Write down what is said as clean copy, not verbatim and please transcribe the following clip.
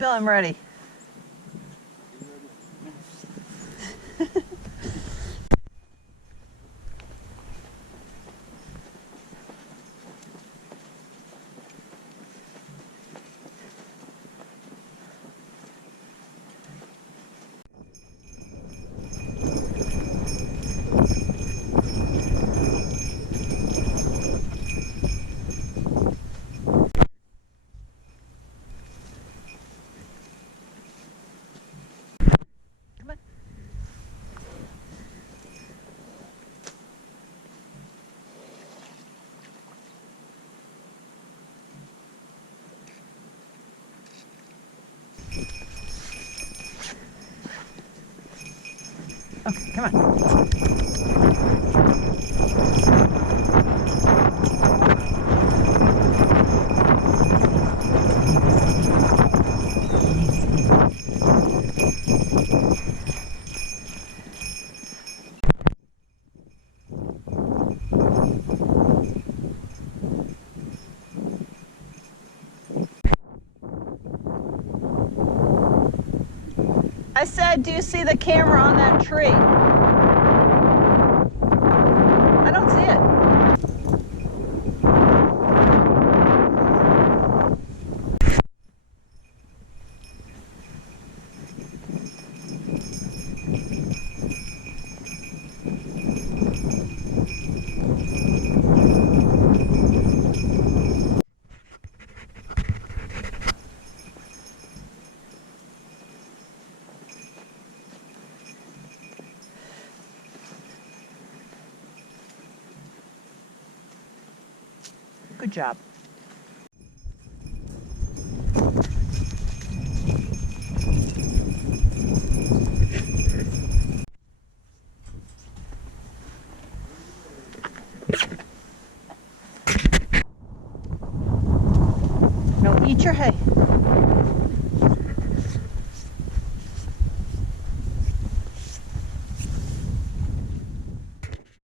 Bill, I'm ready. Come on. Okay, come on. I said, do you see the camera on that tree? I don't see it. Good job. No, eat your hay.